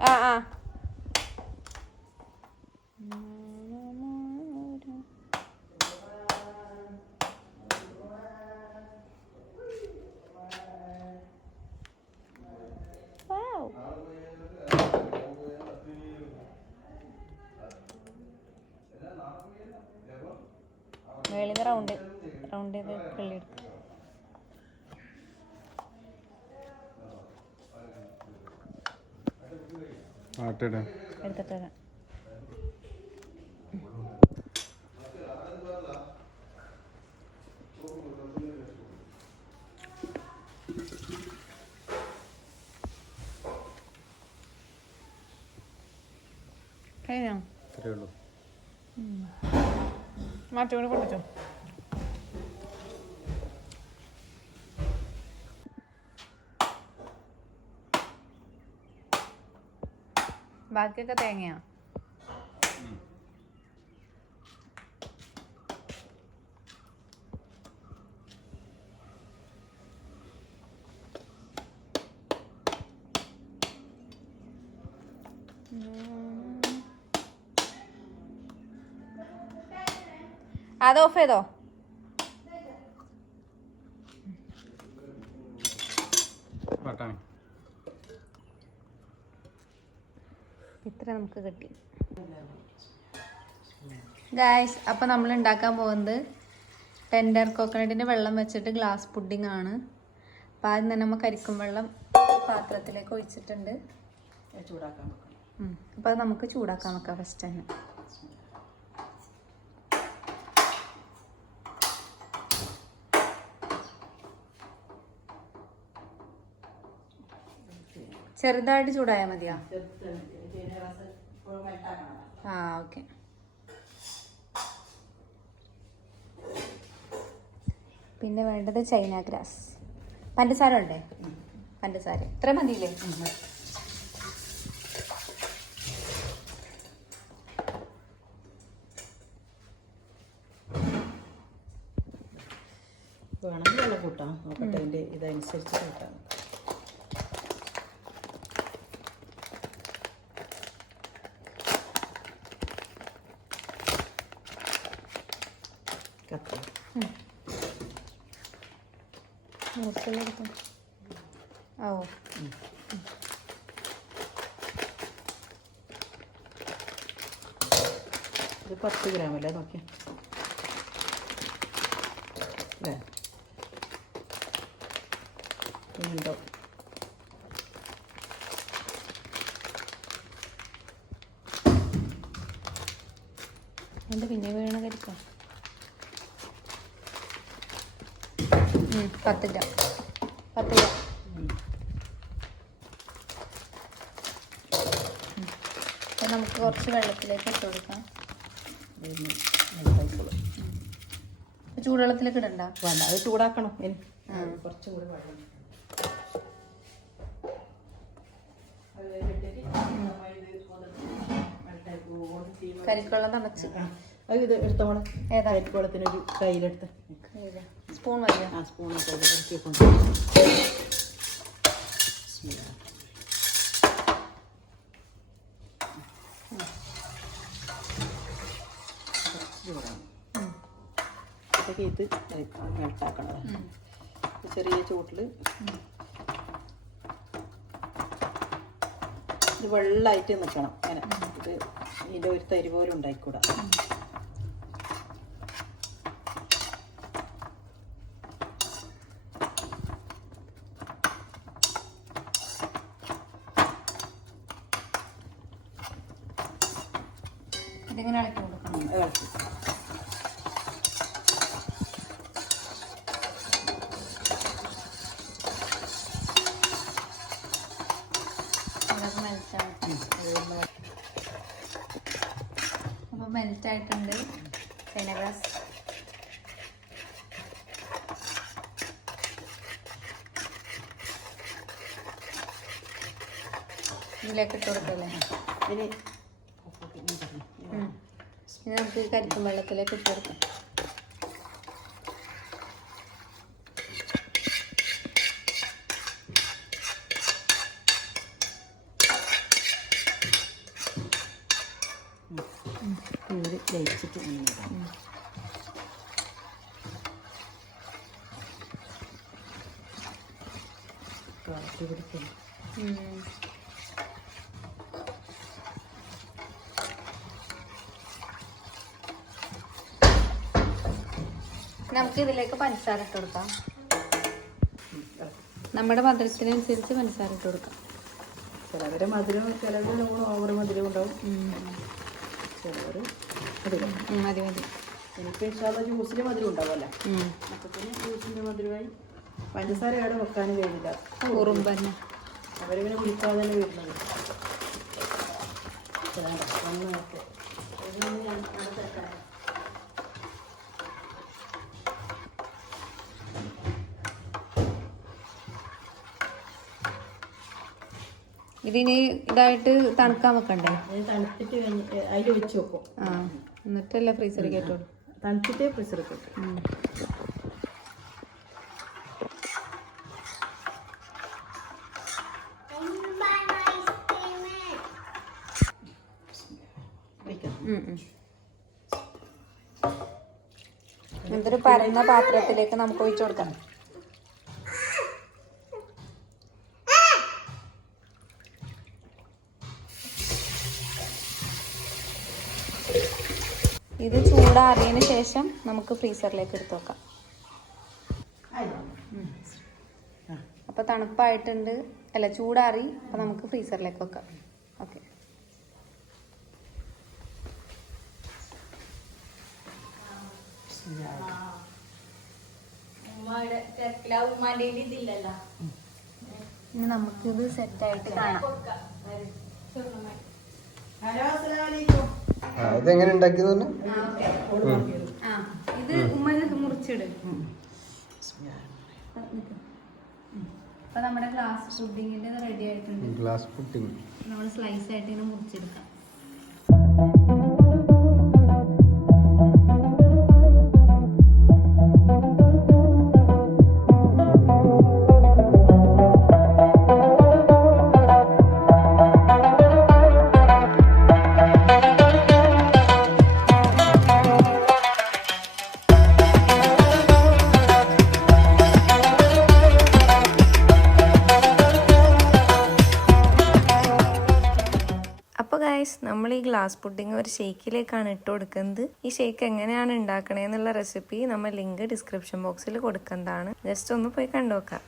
ആ round round ചെയ്ത് കിള്ളിയെടുക്കും. എടുത്തിട്ട് വരാം കഴിഞ്ഞോ? ഇത്രയേ ഉള്ളൂ. മാറ്റി കൂടി ബാക്കിയൊക്കെ തേങ്ങയാ. അത് ഓഫ് ചെയ്തോ? ഇത്ര നമുക്ക് കിട്ടി. ഗായ്സ് അപ്പോൾ നമ്മൾ ഉണ്ടാക്കാൻ പോകുന്നത് ടെൻഡർ കോക്കനട്ടിന്റെ വെള്ളം വെച്ചിട്ട് ഗ്ലാസ് പുഡിംഗ് ആണ്. അപ്പോൾ ആദ്യം തന്നെ നമ്മൾ കരിക്കും വെള്ളം പാത്രത്തിലേക്ക് ഒഴിച്ചിട്ടുണ്ട്. ചൂടാക്കാൻ അപ്പോൾ അത് നമുക്ക് ചൂടാക്കാൻ വെക്കാം ഫസ്റ്റ് തന്നെ. ചെറുതായിട്ട് ചൂടായാൽ മതിയോ? ആ ഓക്കെ. പിന്നെ വേണ്ടത് ചൈന ഗ്രാസ്. പഞ്ചസാര ഉണ്ടേ? പഞ്ചസാര. ഇത്ര മതിയില്ലേ? വേണമെങ്കിൽ വെള്ളം കൂട്ടാം. നോക്കട്ടെ അതിന്റെ ഇതനുസരിച്ച് കൂട്ടാം. മുറിച്ചെടുക്കും ആവോ. ഇത് പത്ത് ഗ്രാം അല്ലേ? നോക്കി അല്ലേ? ഉണ്ടോ എന്റെ പിന്നെ വീണ കരിക്കാം പത്ത് ഗ്രാം പത്ത് ഗ്രാം നമുക്ക് കുറച്ച് വെള്ളത്തിലേക്ക് ഇട്ട് കൊടുക്കാം. ചൂടുവെള്ളത്തിലേക്ക് ഇടണ്ട? വേണ്ട അത് ചൂടാക്കണം. കരിക്കുള്ള കുറച്ചും കൂടി വെള്ളം. കരിക്കുവെള്ളം തണച്ച് അത് ഇത് എടുത്തോളാം ഏതാ? കരിക്കുളത്തിനൊരു കയ്യിലെടുത്ത്. സ്പൂൺ മതിയോ ആ സ്പൂണൊക്കെ ഇറക്കി കൊണ്ട് ഇത് ചെറിയ ചൂട്ടിൽ ഇത് വെള്ളമായിട്ട് നിൽക്കണം അങ്ങനെ ഇത് ഇതിന്റെ ഒരു തരി പോലും ഉണ്ടായിക്കൂടാ. ഇതിങ്ങനെ ഇളക്കി കൊടുക്കണം? ഇളക്കി. അപ്പോൾ മെൽറ്റ് ആയിട്ടുണ്ട് ചൈന ഗ്രാസ് ഇതിലേക്ക് ഇട്ട് കൊടുക്കല്ലേ. ഇനി നമുക്ക് കരിക്കും വെള്ളത്തിലേക്ക് ഇട്ട് കൊടുക്കാം. കൂടി ലയിച്ചിട്ട് നമുക്ക് ഇതിലേക്ക് പഞ്ചസാര ഇട്ട് കൊടുക്കാം. നമ്മുടെ മധുരത്തിനനുസരിച്ച് പഞ്ചസാര ഇട്ട് കൊടുക്കാം. ചിലവരെ മധുരം ചിലവർ ഓവർ മധുരം ഉണ്ടാവും. ചിലവർ മധുരം മതി മതി. എനിക്ക് ഇഷ്ടമുള്ള ജ്യൂസിന്റെ മധുരം ഉണ്ടാവുമല്ലോ. ഉം. അപ്പോൾ പിന്നെ ജ്യൂസിന്റെ മധുരമായി പഞ്ചസാര അവിടെ വെക്കാനും കഴിയില്ല. ഉറുമ്പന്നെ അവരിങ്ങനെ വിളിക്കാതെ തന്നെ വരുന്നത്. ഇതാണ്ട് നന്നായിട്ട്. ഇതൊന്ന് ഞാൻ അവിടെ തരാം. ഇതിനി ഇതായിട്ട് തണുക്കാൻ വെക്കണ്ടേ? തണുത്തിട്ട് അതിൽ വെച്ച് വെക്കും. ആ എന്നിട്ടല്ല ഫ്രീസറിൽ കയറ്റുള്ളൂ തണുത്തിട്ടേ ഫ്രീസറിൽ ഉം. ഇതൊരു പരന്ന പാത്രത്തിലേക്ക് നമുക്ക് ഒഴിച്ചു കൊടുക്കാം. ഇത് ചൂടാറിയതിന് ശേഷം നമുക്ക് ഫ്രീസറിലേക്ക് എടുത്തു വെക്കാം. അപ്പൊ അപ്പോൾ തണുപ്പായിട്ടുണ്ട്. അല്ല ചൂടാറി. അപ്പോൾ നമുക്ക് ഫ്രീസറിലേക്ക് വെക്കാം. ഓക്കെ. ഇനി നമുക്കിത് സെറ്റായിട്ട് കാണാം. ഹലോ അസ്സലാമലൈക്കും ഇതെങ്ങനെ ഉണ്ടാക്കിയെന്ന് ആ ഇത് ഉമ്മ ഇത് മുറിച്ചിട്. അപ്പൊ നമ്മുടെ ഗ്ലാസ് പുഡിങ്ങിന്റെ റെഡി ആയിട്ടുണ്ട്. ഗ്ലാസ് പുട്ടിങ് നമ്മൾ സ്ലൈസ് ആയിട്ട് ഇങ്ങനെ മുറിച്ചെടുക്കാം. ഗ്ലാസ് പുഡിങ് ഒരു ഷേക്കിലേക്കാണ് ഇട്ട് കൊടുക്കുന്നത്. ഈ ഷേക്ക് എങ്ങനെയാണ് ഉണ്ടാക്കണേന്നുള്ള റെസിപ്പി നമ്മൾ ലിങ്ക് ഡിസ്ക്രിപ്ഷൻ ബോക്സിൽ കൊടുക്കുന്നതാണ്. ജസ്റ്റ് ഒന്ന് പോയി കണ്ടു നോക്കാം